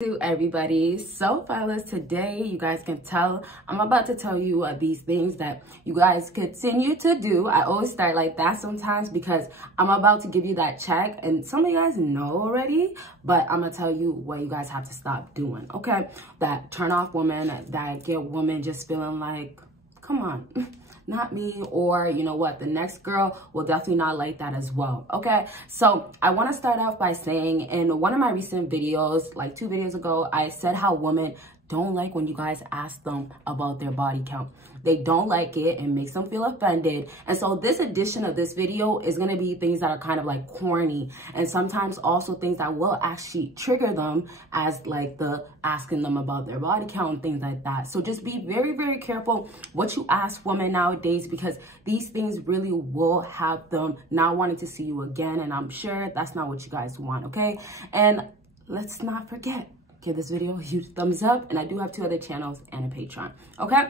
To everybody. So fellas, today you guys can tell I'm about to tell you these things that you guys continue to do. I always start like that sometimes because I'm about to give you that check and some of you guys know already, but I'm gonna tell you what you guys have to stop doing, okay? That turn off women, that get women just feeling like, come on, not me, or you know what, the next girl will definitely not like that as well, okay? So I want to start off by saying, in one of my recent videos, like 2 videos ago, I said how women don't like when you guys ask them about their body count. They don't like it. It makes them feel offended. And so this edition of this video is going to be things that are kind of like corny, and sometimes also things that will actually trigger them, as like the asking them about their body count and things like that. So just be very, very careful what you ask women nowadays, because these things really will have them not wanting to see you again. And I'm sure that's not what you guys want, okay? And let's not forget, give this video a huge thumbs up, and I do have 2 other channels and a Patreon, okay?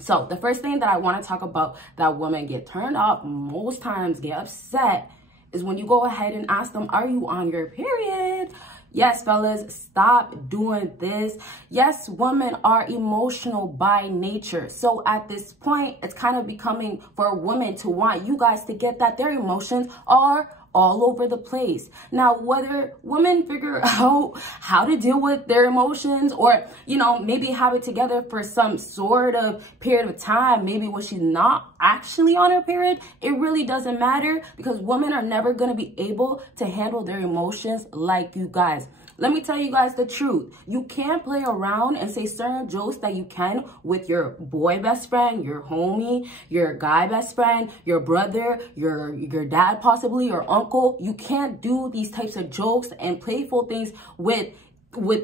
So the first thing that I want to talk about that women get turned off most times, get upset, is when you go ahead and ask them, are you on your period? Yes, fellas, stop doing this. Yes, women are emotional by nature. So at this point, it's kind of becoming for women to want you guys to get that their emotions are all over the place. Now, whether women figure out how to deal with their emotions, or, you know, maybe have it together for some sort of period of time, maybe when she's not actually on her period, it really doesn't matter, because women are never going to be able to handle their emotions like you guys. Let me tell you guys the truth. You can't play around and say certain jokes that you can with your boy best friend, your homie, your guy best friend, your brother, your dad, possibly your uncle. You can't do these types of jokes and playful things with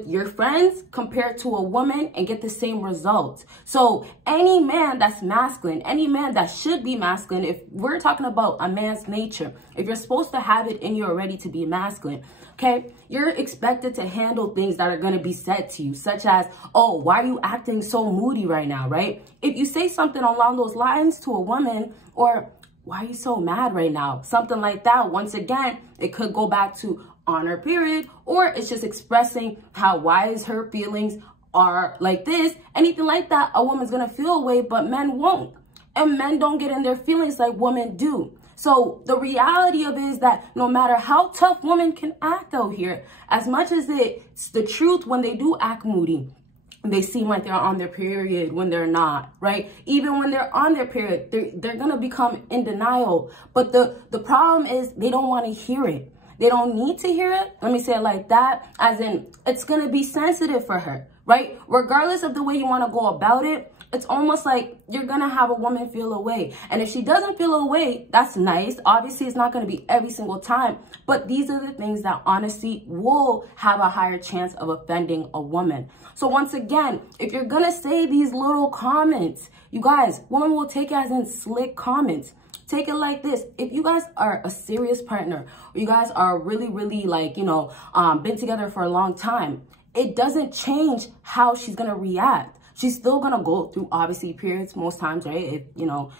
your friends compared to a woman and get the same results. So any man that's masculine, any man that should be masculine, if we're talking about a man's nature, if you're supposed to have it in you already to be masculine, okay, you're expected to handle things that are going to be said to you, such as, oh, why are you acting so moody right now, right? If you say something along those lines to a woman, or why are you so mad right now, something like that, once again, it could go back to on her period, or it's just expressing how why is her feelings are like this, anything like that, a woman's going to feel away, but men won't. And men don't get in their feelings like women do. So the reality of it is that no matter how tough women can act out here, as much as it's the truth, when they do act moody, they seem like they're on their period when they're not, right? Even when they're on their period, they're going to become in denial. But the problem is they don't want to hear it. They don't need to hear it. Let me say it like that, as in it's going to be sensitive for her, right? Regardless of the way you want to go about it, it's almost like you're going to have a woman feel away. And if she doesn't feel away, that's nice. Obviously, it's not going to be every single time. But these are the things that honestly will have a higher chance of offending a woman. So once again, if you're going to say these little comments, you guys, women will take it as in slick comments. Take it like this. If you guys are a serious partner, or you guys are really, really like, you know, been together for a long time, it doesn't change how she's going to react. She's still going to go through, obviously, periods most times, right? If, you know,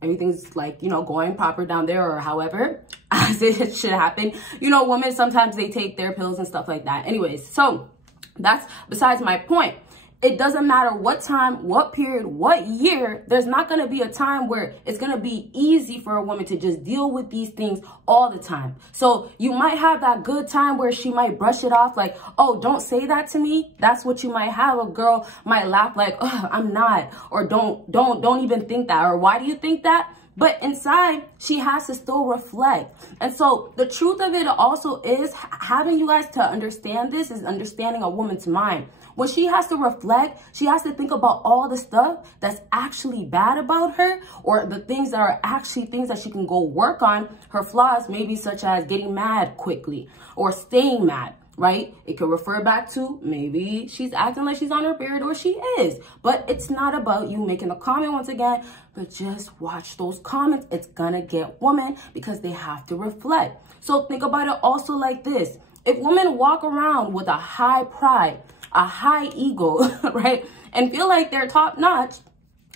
everything's like, you know, going proper down there, or however as it should happen. You know, women, sometimes they take their pills and stuff like that. Anyways, so that's besides my point. It doesn't matter what time, what period, what year, there's not going to be a time where it's going to be easy for a woman to just deal with these things all the time. So you might have that good time where she might brush it off like, oh, don't say that to me. That's what you might have. A girl might laugh like, oh, I'm not, or don't even think that, or why do you think that? But inside, she has to still reflect. And so the truth of it also is, having you guys to understand this is understanding a woman's mind. When she has to reflect, she has to think about all the stuff that's actually bad about her, or the things that are actually things that she can go work on, her flaws, maybe such as getting mad quickly or staying mad, right? It could refer back to maybe she's acting like she's on her period, or she is. But it's not about you making a comment once again, but just watch those comments. It's gonna get women because they have to reflect. So think about it also like this. If women walk around with a high pride, a high ego, right, and feel like they're top notch,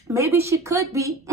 maybe she could be.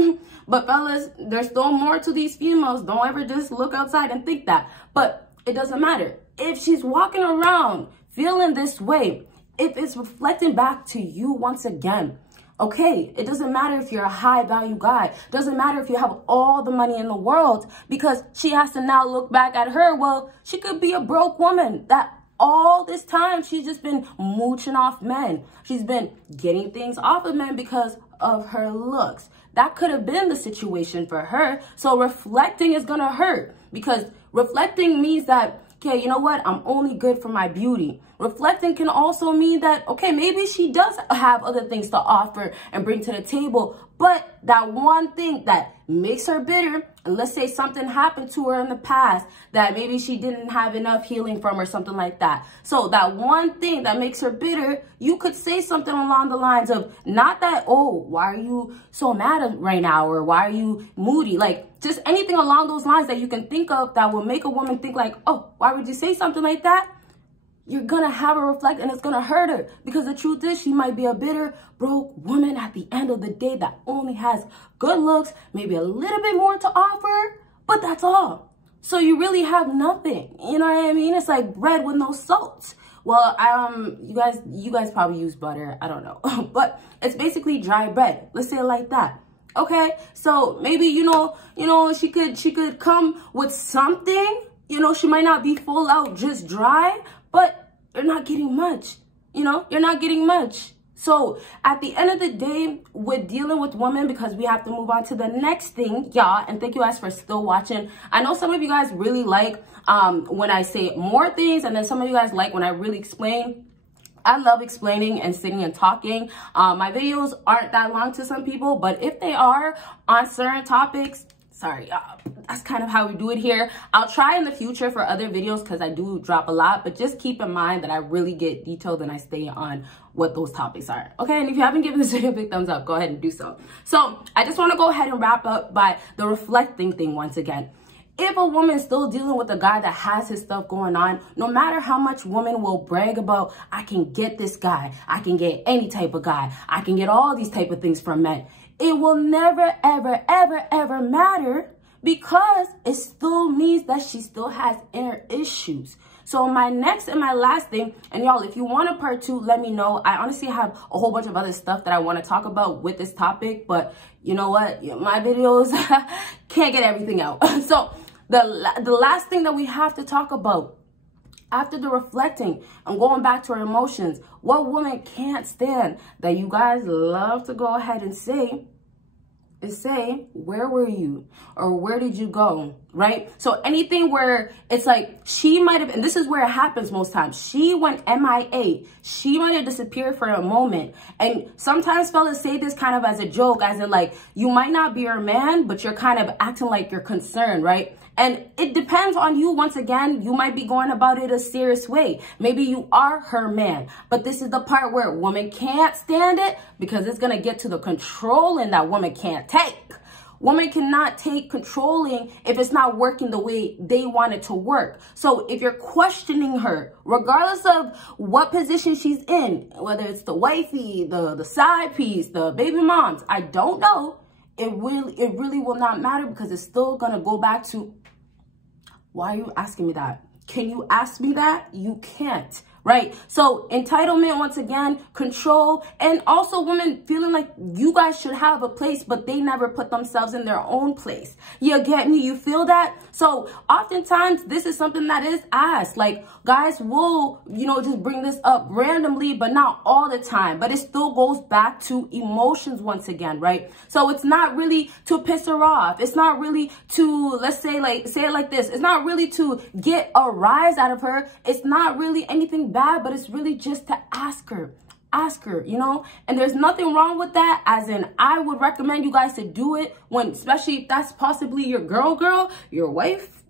But fellas, there's still more to these females. Don't ever just look outside and think that. But it doesn't matter. If she's walking around feeling this way, if it's reflecting back to you once again, okay, it doesn't matter if you're a high value guy. Doesn't matter if you have all the money in the world, because she has to now look back at her. Well, she could be a broke woman that all this time she's just been mooching off men. She's been getting things off of men because of her looks. That could have been the situation for her. So reflecting is going to hurt, because reflecting means that, okay, you know what? I'm only good for my beauty. Reflecting can also mean that, okay, maybe she does have other things to offer and bring to the table, but that one thing that makes her bitter, and let's say something happened to her in the past that maybe she didn't have enough healing from or something like that. So that one thing that makes her bitter, you could say something along the lines of, not that, oh, why are you so mad right now? Or why are you moody? Like, just anything along those lines that you can think of that will make a woman think like, oh, why would you say something like that? You're going to have her reflect, and it's going to hurt her, because the truth is she might be a bitter, broke woman at the end of the day that only has good looks, maybe a little bit more to offer, but that's all. So you really have nothing. You know what I mean? It's like bread with no salt. Well, you guys probably use butter. I don't know. But it's basically dry bread. Let's say it like that. Okay? So maybe, you know, she could come with something. You know, she might not be full out just dry, but you're not getting much. You know, you're not getting much. So at the end of the day, with dealing with women, because we have to move on to the next thing, y'all, and thank you guys for still watching. I know some of you guys really like when I say more things, and then some of you guys like when I really explain. I love explaining and sitting and talking. My videos aren't that long to some people, but if they are on certain topics, sorry, that's kind of how we do it here. I'll try in the future for other videos, because I do drop a lot, but just keep in mind that I really get detailed and I stay on what those topics are. Okay, and if you haven't given this video a big thumbs up, go ahead and do so. So I just want to go ahead and wrap up by the reflecting thing once again. If a woman is still dealing with a guy that has his stuff going on, no matter how much women will brag about, I can get this guy, I can get any type of guy, I can get all these type of things from men, it will never, ever, ever, ever matter, because it still means that she still has inner issues. So my next and my last thing, and y'all, if you want a part 2, let me know. I honestly have a whole bunch of other stuff that I want to talk about with this topic, but you know what? My videos can't get everything out. So the last thing that we have to talk about, after the reflecting and going back to our emotions, what woman can't stand that you guys love to go ahead and say is say, where were you? Or where did you go? Right? So anything where it's like she might have, and this is where it happens most times, she went MIA. She might have disappeared for a moment. And sometimes fellas say this kind of as a joke, as in like, you might not be her man, but you're kind of acting like you're concerned, right? And it depends on you. Once again, you might be going about it a serious way. Maybe you are her man, but this is the part where woman can't stand it, because it's going to get to the controlling that woman can't take. Woman cannot take controlling if it's not working the way they want it to work. So if you're questioning her, regardless of what position she's in, whether it's the wifey, the side piece, the baby moms, I don't know. It really will not matter, because it's still going to go back to, why are you asking me that? Can you ask me that? You can't, right? So entitlement, once again, control, and also women feeling like you guys should have a place, but they never put themselves in their own place. You get me? You feel that? So oftentimes this is something that is asked. Like, guys will, you know, just bring this up randomly, but not all the time. But it still goes back to emotions once again, right? So it's not really to piss her off. It's not really to, let's say, like, say it like this. It's not really to get a rise out of her. It's not really anything bad, but it's really just to ask her, you know? And there's nothing wrong with that, as in I would recommend you guys to do it when, especially if that's possibly your girl, your wife,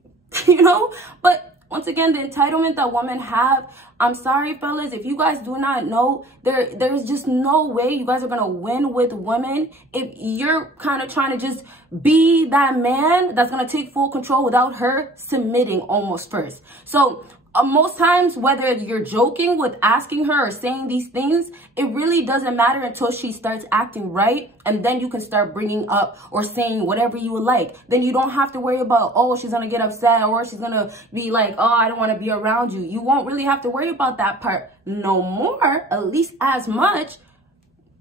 you know? But once again, the entitlement that women have, I'm sorry, fellas, if you guys do not know, there's just no way you guys are going to win with women if you're kind of trying to just be that man that's going to take full control without her submitting almost first. So most times, whether you're joking with asking her or saying these things, it really doesn't matter until she starts acting right. And then you can start bringing up or saying whatever you would like. Then you don't have to worry about, oh, she's going to get upset, or she's going to be like, oh, I don't want to be around you. You won't really have to worry about that part no more, at least as much.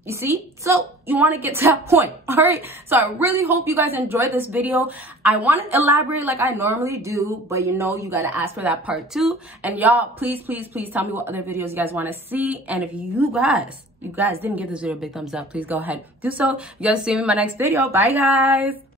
You see? So you want to get to that point. All right. So I really hope you guys enjoyed this video. I want to elaborate like I normally do, but you know, you got to ask for that part 2. And y'all, please, please, please tell me what other videos you guys want to see. And if you guys didn't give this video a big thumbs up, please go ahead, do so. You guys see me in my next video. Bye, guys.